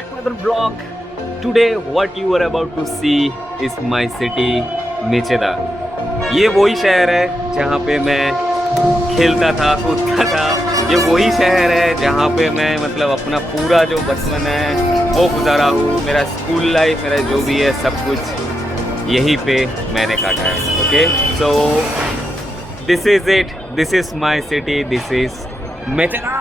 back to another vlog. Today what you are about to see is my city Mecheda. ये वही शहर है जहाँ पे मैं खेलता था, कूदता था। ये वही शहर है जहाँ पे मैं मतलब अपना पूरा जो बचपन है वो गुजारा हूँ। मेरा स्कूल लाइफ, मेरा जो भी है सब कुछ यहीं पे मैंने काटा है। Okay, so this is it, this is my city, this is Mecheda.